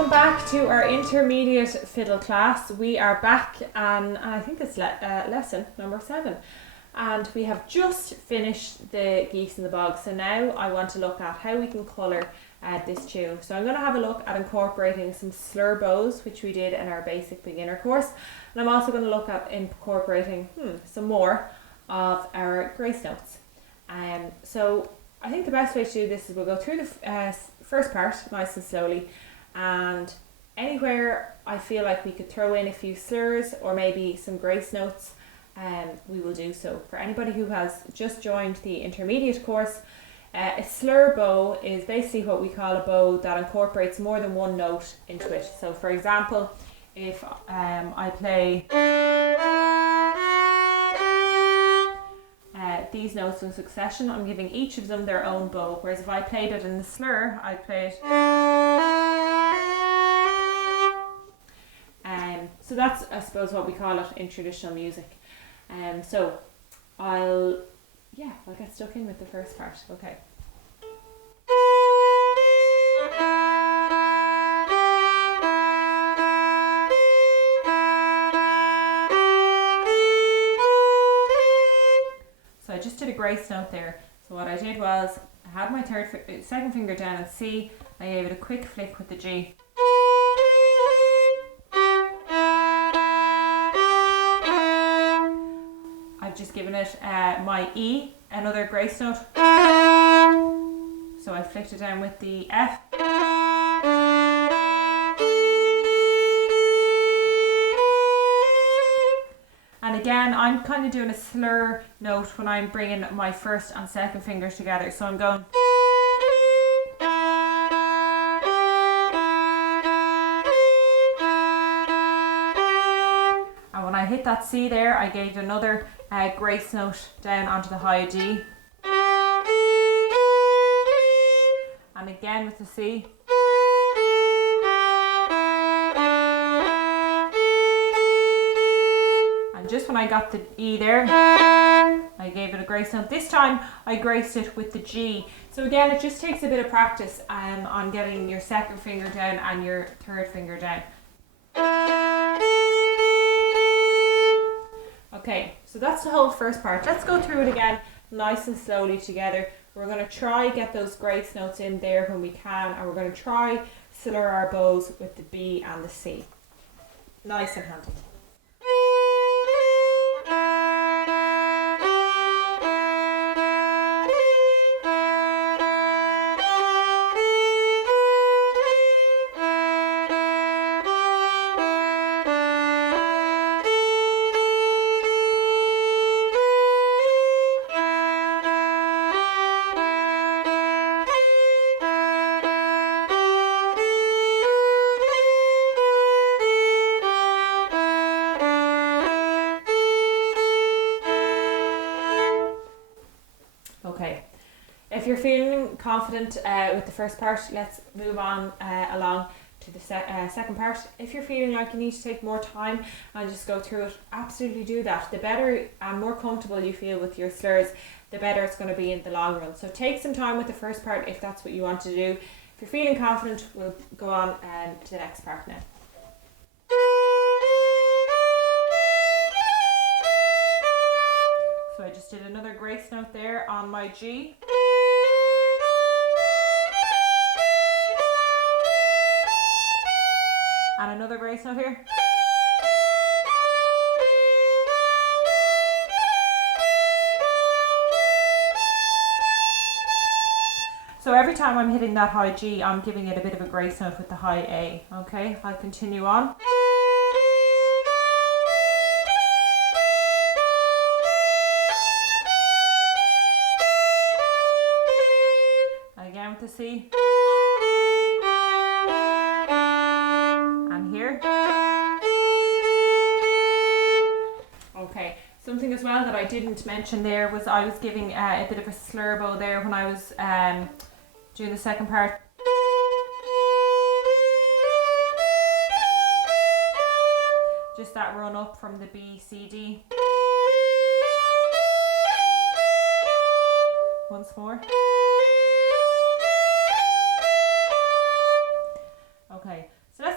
welcome back to our intermediate fiddle class. We are back and I think it's lesson number 7, and we have just finished the Geese in the Bog. So now I want to look at how we can colour this tune. So I'm going to have a look at incorporating some slur bows, which we did in our basic beginner course, and I'm also going to look at incorporating some more of our grace notes. So I think the best way to do this is we'll go through the first part nice and slowly, and anywhere I feel like we could throw in a few slurs or maybe some grace notes, we will do so. For anybody who has just joined the intermediate course, a slur bow is basically what we call a bow that incorporates more than one note into it. So for example, if I play these notes in succession, I'm giving each of them their own bow, whereas if I played it in the slur, I'd play it. So that's, I suppose, what we call it in traditional music. So I'll get stuck in with the first part. Okay. So I just did a grace note there. So what I did was I had my second finger down at C. I gave it a quick flick with the G. I've just given it my E, another grace note. So I flicked it down with the F. And again, I'm kind of doing a slur note when I'm bringing my first and second fingers together. So I'm going. And when I hit that C there, I gave another grace note down onto the high G. And again with the C. And just when I got the E there, I gave it a grace note. This time I graced it with the G. So again, it just takes a bit of practice on getting your second finger down and your third finger down. Okay, so that's the whole first part. Let's go through it again nice and slowly together. We're going to try get those grace notes in there when we can, and we're going to try slur our bows with the B and the C. Nice and handy. Okay, if you're feeling confident with the first part, let's move on along to the second part. If you're feeling like you need to take more time and just go through it, absolutely do that. The better and more comfortable you feel with your slurs, the better it's going to be in the long run. So take some time with the first part if that's what you want to do. If you're feeling confident, we'll go on to the next part now. So I just did another grace note there on my G. And another grace note here. So every time I'm hitting that high G, I'm giving it a bit of a grace note with the high A. Okay, I'll continue on. To C, and here. Okay, something as well that I didn't mention there was I was giving a bit of a slur bow there when I was doing the second part. Just that run up from the B, C, D. Once more. Okay,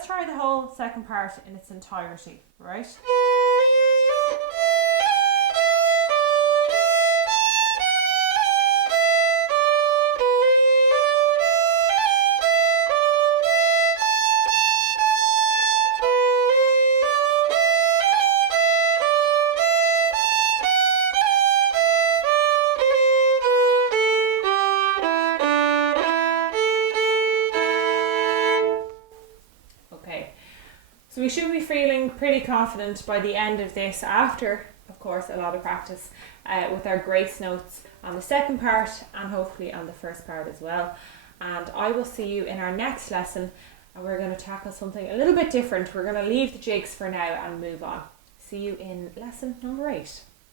second part in its entirety, right? So we should be feeling pretty confident by the end of this, after, of course, a lot of practice with our grace notes on the second part and hopefully on the first part as well. And I will see you in our next lesson, and we're going to tackle something a little bit different. We're going to leave the jigs for now and move on. See you in lesson number 8.